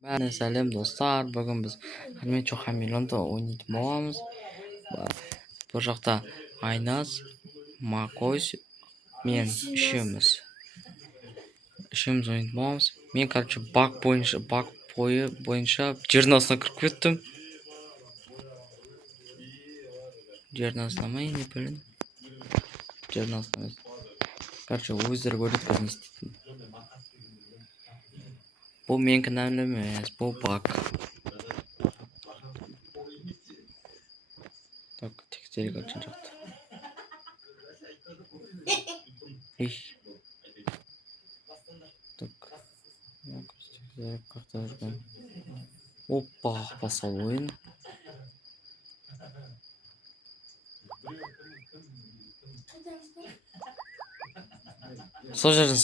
Байна салем достар. Бүгін біз Армен Чохамилонды ойнайтын боламыз. Бұл жақта Айназ, Макоз, мен үшеуміз ойнайтын боламыз. Мен, короче, бак бойынша жердің астына кіріп кеттім. Жердің астына ма, не білін? Жердің астына. Короче, өздері көреді не істейтін. Бұл мен кінәлі емес, бұл бак. Так, текстиль қашан жақты. Так. Как-то ждем. Опа, пошел ойын. Сол жерден.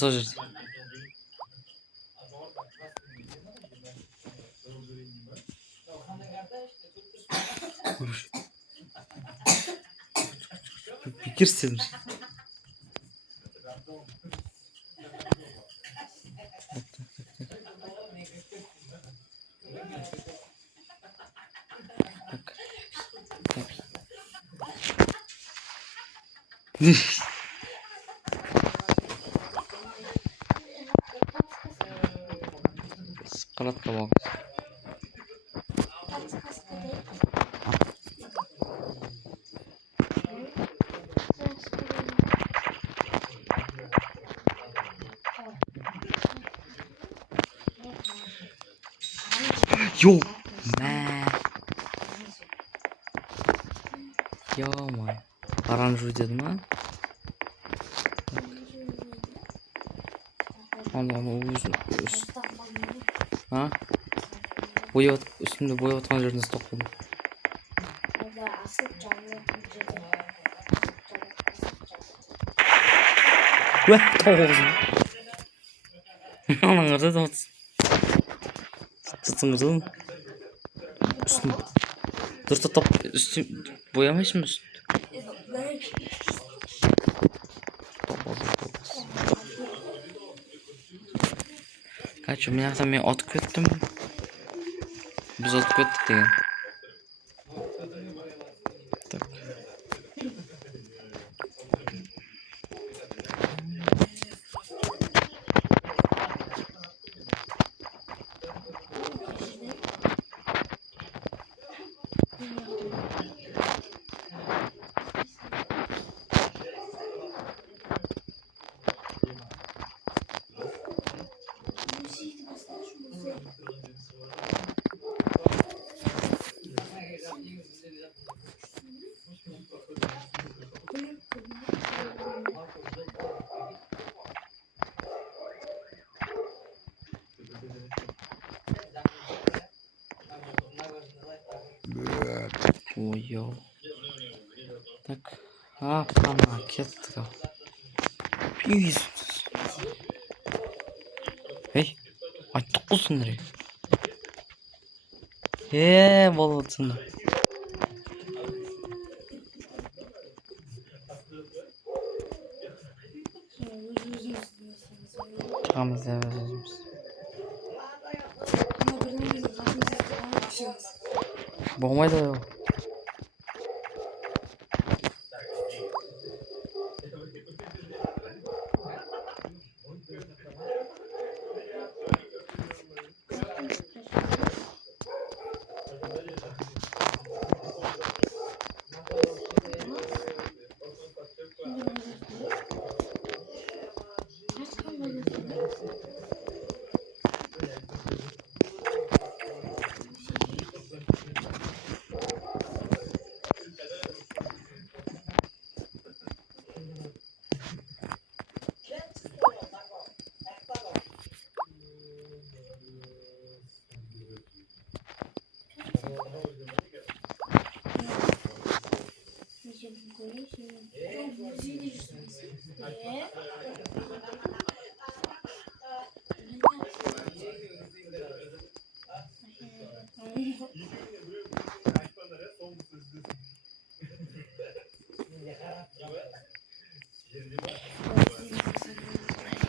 Бекер істедім. Скалатқа бағыз. Йо, май. Оранжевый деді ма? Оны өзін. Үстімде бояп отқан жерін ұстап қалдым. Тоғызын. Анаң ұрды да отсын. Тұтсын ұрдың. Үстім. Дұрыс тап үстім боямайсың ба үстімді? Короче, мен отып кеттім. Біз отып кеттік деген. Так. Ой-ё. Так. Ана кетті. Пиздец. Ей, айттық қой сендерге. Болып отырсыңдар. Шығамыз деп өзіміз. Болмайды ғой.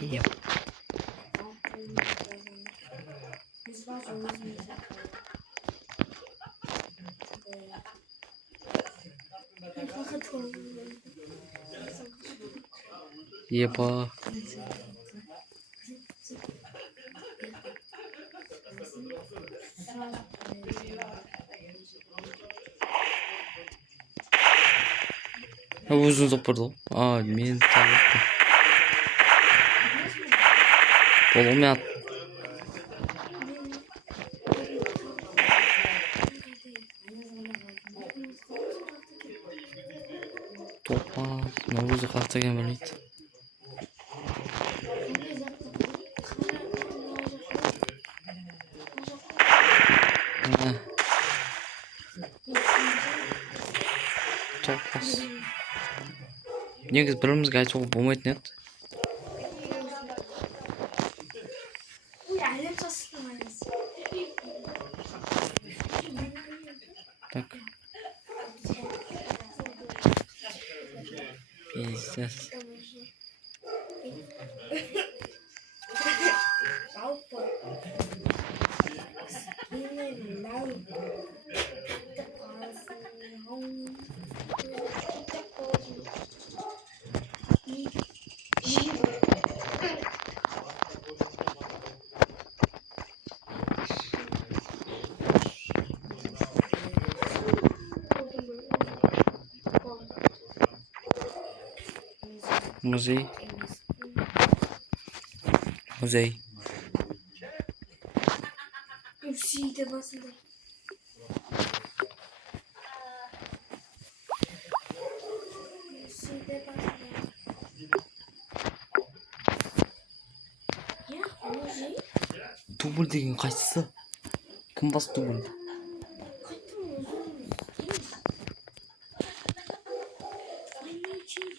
Yep. Еба. Uzun topardı. Aa, men tabii. Olmayan. Topaz. Navruz'u kalkta gelmeliydi. Topaz. Негіз бірімізге айтуға болмайтын еді. Так. Пиздец. Музей. Музей. Всіде басне. Всіде басне. Я музей. Дубль деген қайсысы? Кім бас дубль? Қайтты музей. Айны için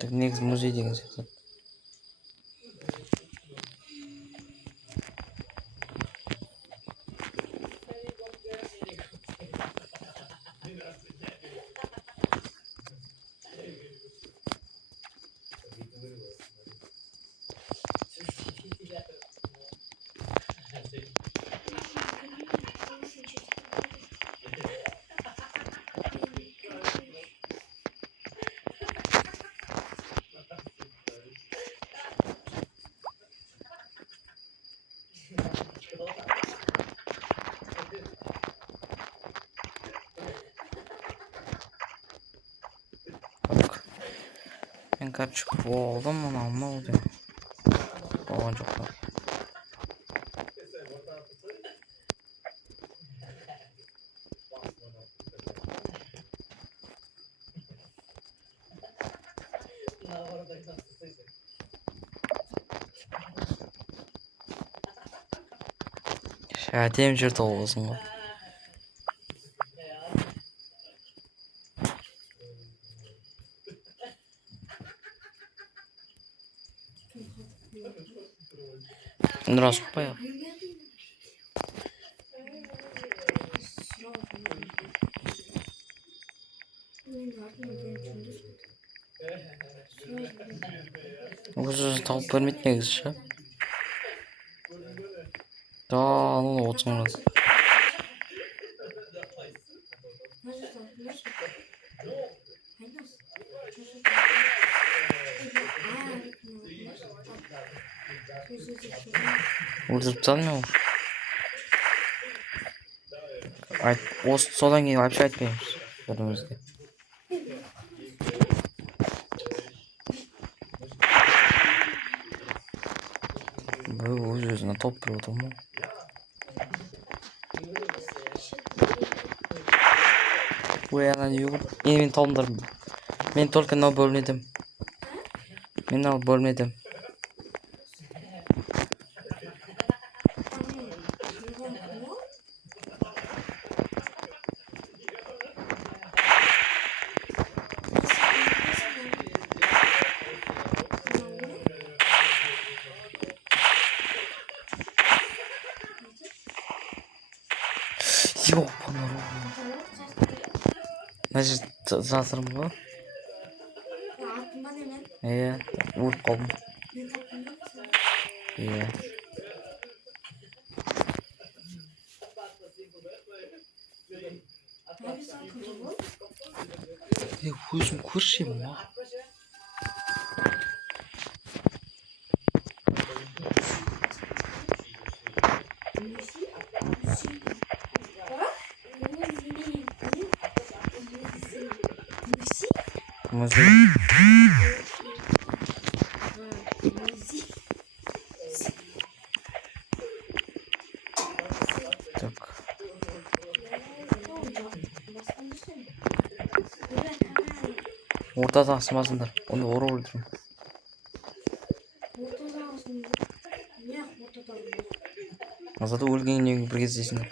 Так негізі музей деген сияқты. Так. Ben kaç oldum ama ne oldu? Oğlan çok var. Şahidiyem jürt olsun bu. Нұрас құпай ақ. Өзі тауып бермейді негізі ше. Да, ну отсың раз. Өлтіріп тастадың ба? Осы содан кейін вообще айтпаймыз бірімізге. Бұл өз-өзіне топ бір отыр ма? Ой, она не юр. Мен тауымдарым. Мен только мынау бөлінедім. Мен мынау бөлінедім. Ёпаный рот. Значит, завтра мı? Aklıma hemen Uur qoldim. Abi sen kaçırdın. Өзім көршім ма? Музей. Так. Ортадан асмасыңдар. Оны ұрып өлтірем. Зато өлгеннен бір кездесіңдер.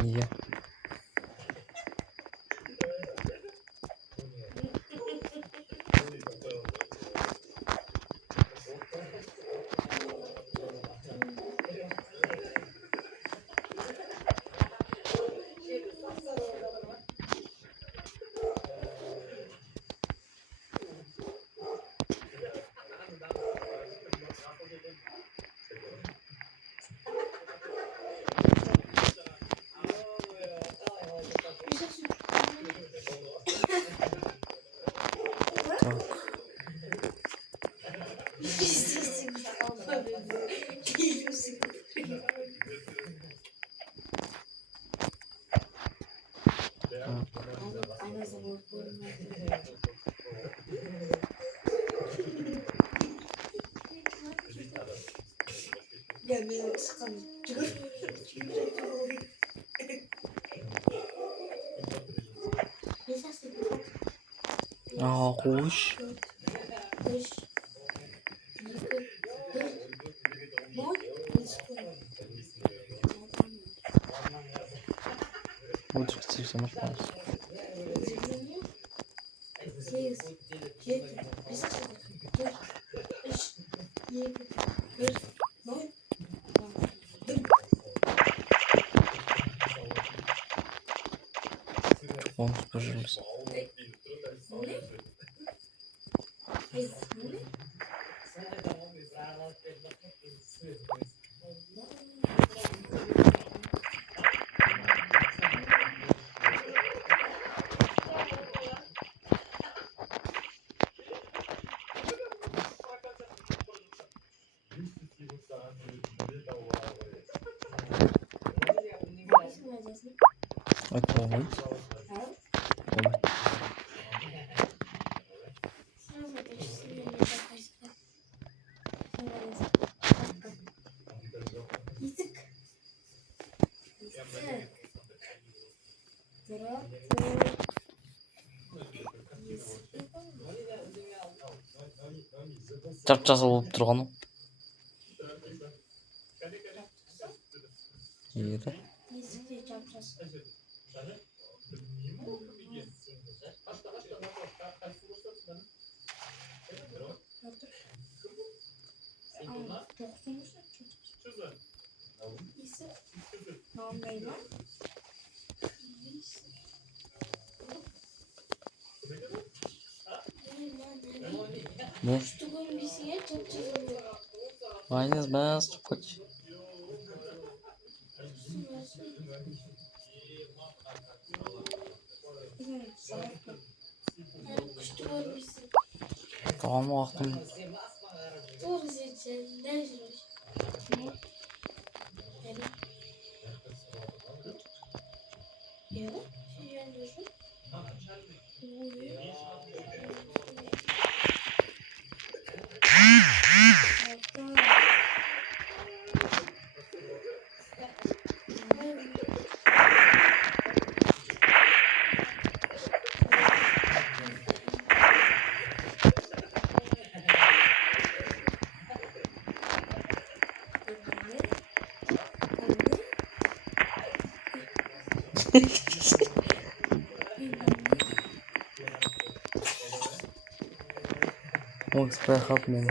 Неге? Ya benim sıkıntı. Қойш. Өтірік істесем ашпаңыз. Onu pожалуйста. Это он. Жап-жасыл болып тұрған ол. Еді. Ne? Aynen ben stopkaç. Tamam vaktim. Макс байхад мөн.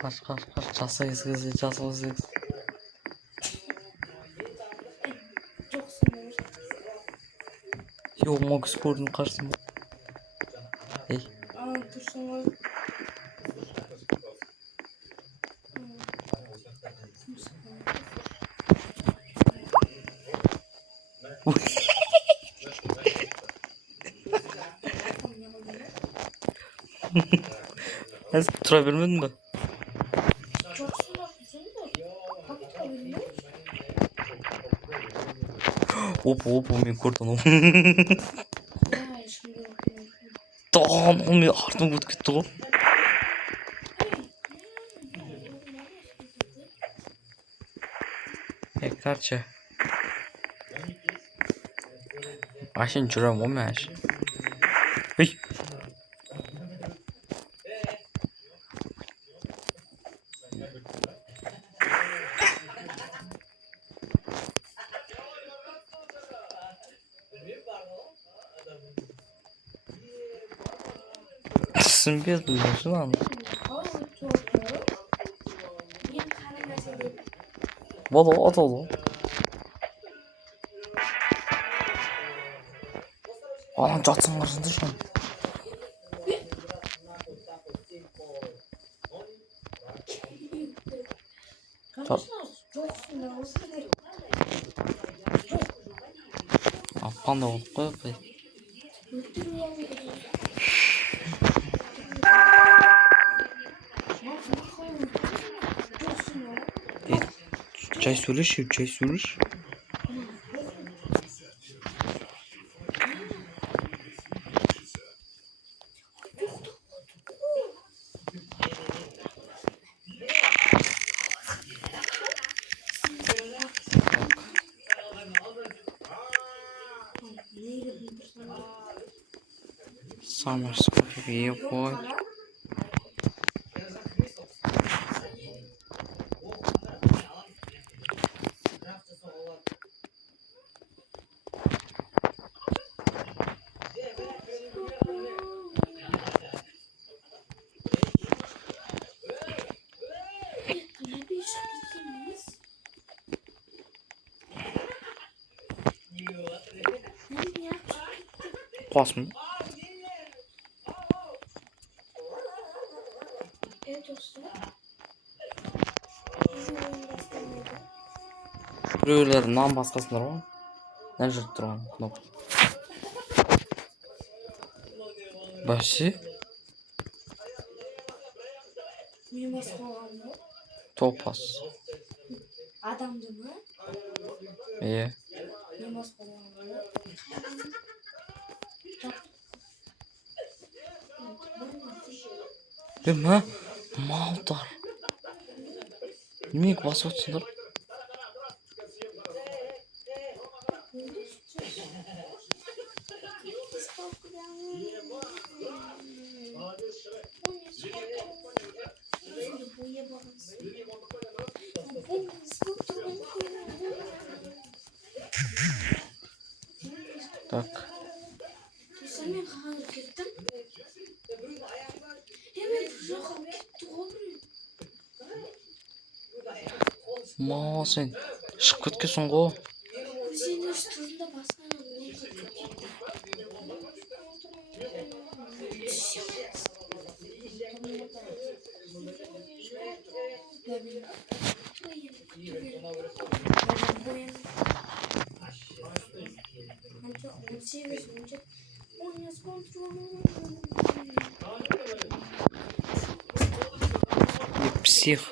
Kaç casayız kızı casayız. Çok sinir. Yo Max Gordon karşısında. Hey. Aa dursun var. Ez turabilmedin mi? Çok sinir. Hatta bilmiyorum. Hop men Gordon. Aa şimdi bakıyorum. Tamam men артын өтіп кетті ғой. Короче. Машин жүрем ғой мен аш. Ей. Түсінбедім машинаны. Болды атады. Анан жатсың қарсында şu an. Аппанда болып қой. Çay söyleş. Summer school bir boy. Pas mı? Evet dostum. Біреулердің басқасындар ғой. Не жүріп тұрған кнопка. Баши. Мимас қоған мı? Топас. Adamdı mı? Е. Мимас қоған mı? Ма? Малдар. Немеге басып отырсыңдар? Так. Sen kalkıp gittim. Hemen bırakıp gitti oğlum. Ма сен шығып кеткенсің ғой. Senin üstünde basana Псих.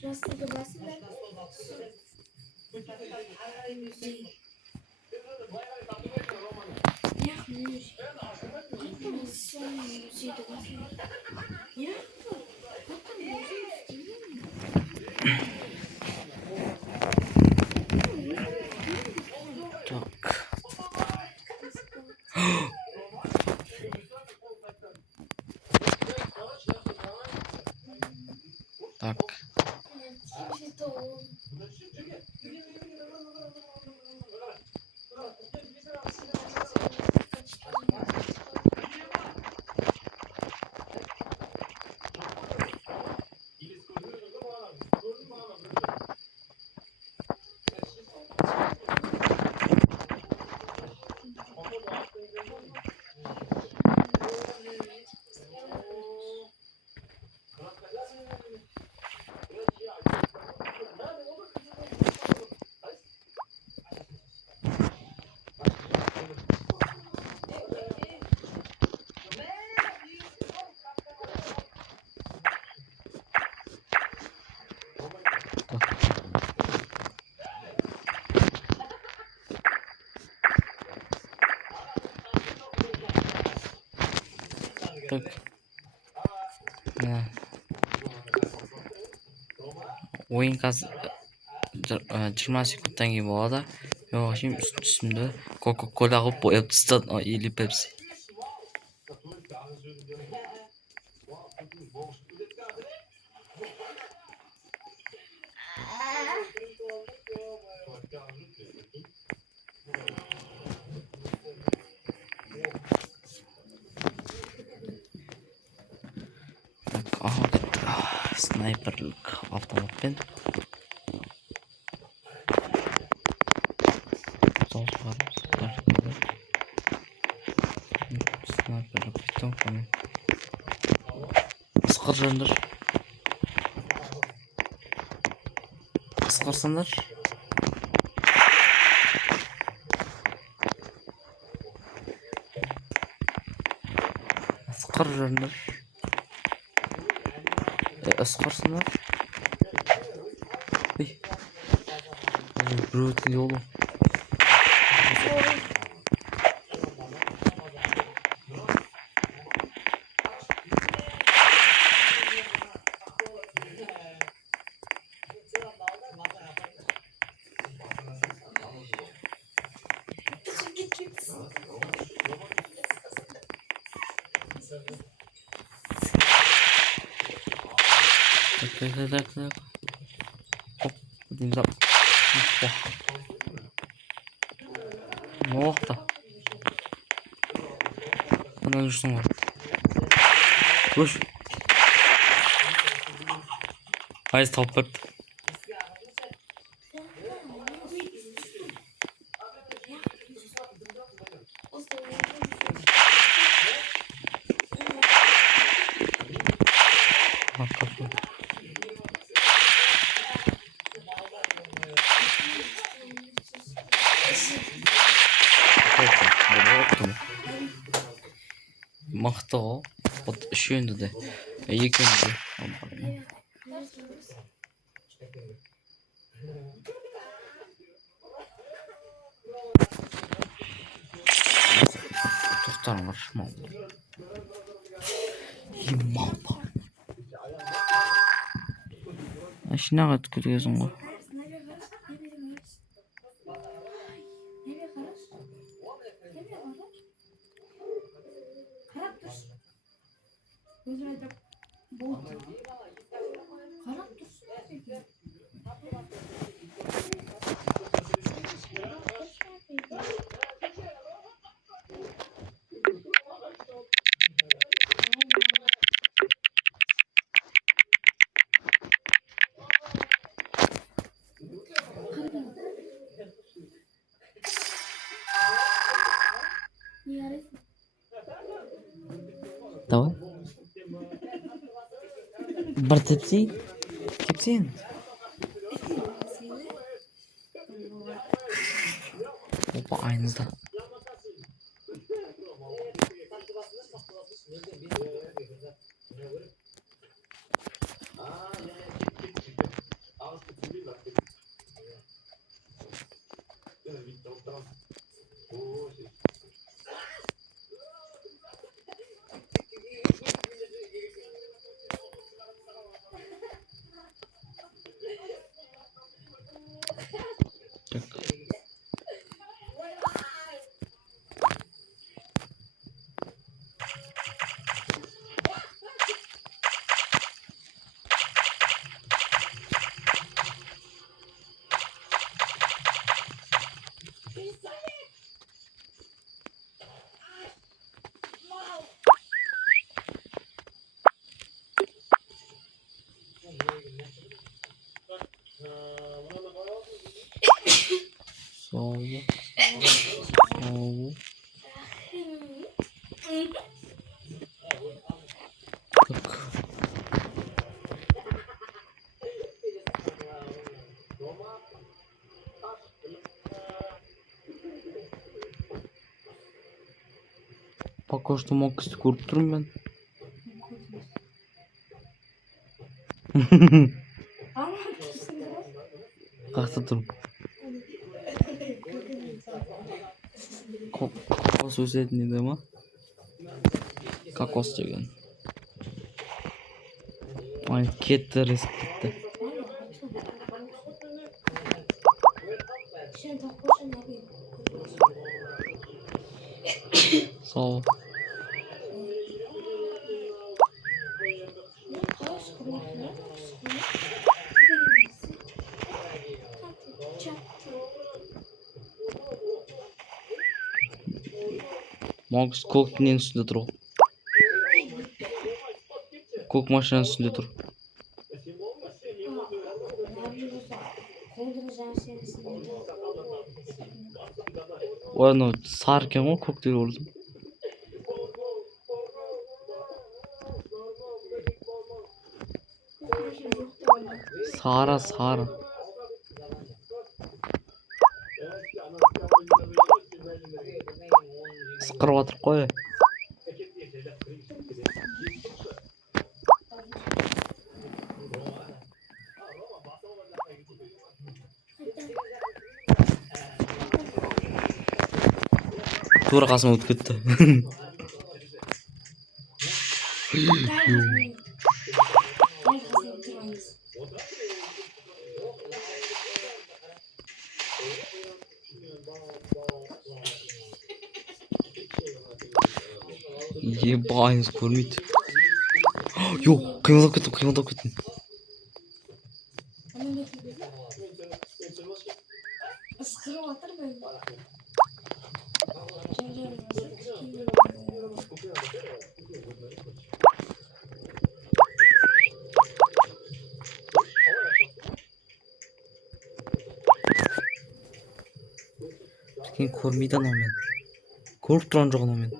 Просто басында. Так. Так. Так. Oyun 20 секундтан кейін болады. Мен ашим үстімді Coca-Cola қылып бояп тастадым, или Pepsi. Снайперлік автоматпен снайперлік винтовкамен ысқыржаңдар, ысқырсаңдар. Ысқыржаңдар, ысқырсаңдар. Біреудің жолы. Так. Оп, один за. Мохта. Қандай жүрсің ғой? Көш. Айыз тауып берді. Мықты ғой. Вот үшеуінде де. Екеуінде де. Тоқтарыңдар, мал. Мал. Ашынаға түкіргезің ғой. Давай. Бір тепсейін. Опа, айнызда. Soğuk. Soğuk. Tık. Пока что мог скульптуру ben. Ama tutusun biraz. Kalktı dur. Kokos özetini ama. Kokos diyor. Ay gitti risk gitti. Şimdi takmışım abi. Sağ ol. Max Cook'un üstünde dur. Cook maşının üstünde dur. O ano sarken o Cook değil orada. Sara Sara. Sıkırıp atır koy. Тура қасыма өтіп кетті. Ебайыңыз көрмейді. Жоқ, қимылдап кеттім. Iskırıp atır böyle. Кейін көрмейді анау мен. Көріп тұрған жоқ анау мен.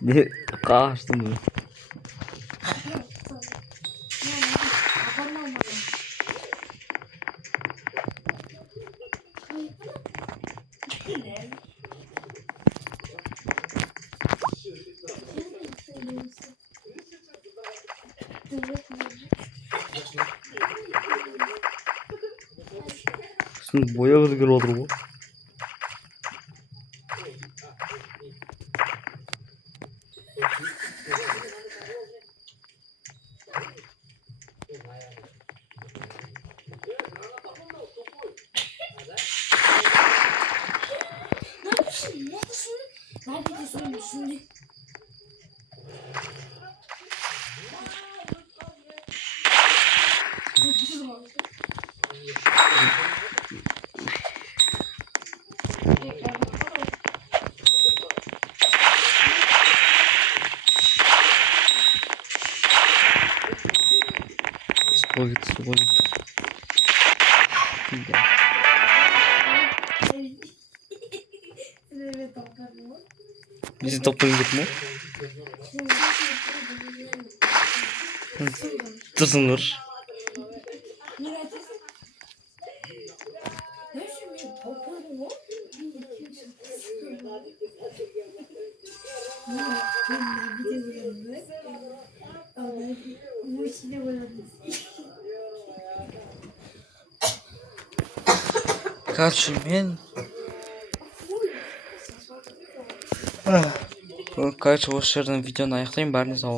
Ne kaçtım ben. Şimdi boya özgür olur bu. Suya git. Bizi toplayacak mı? Tırsınır. Короче, мен... Короче, осы жерден видеоны аяқтаймын. Бәріне сау болыңыздар.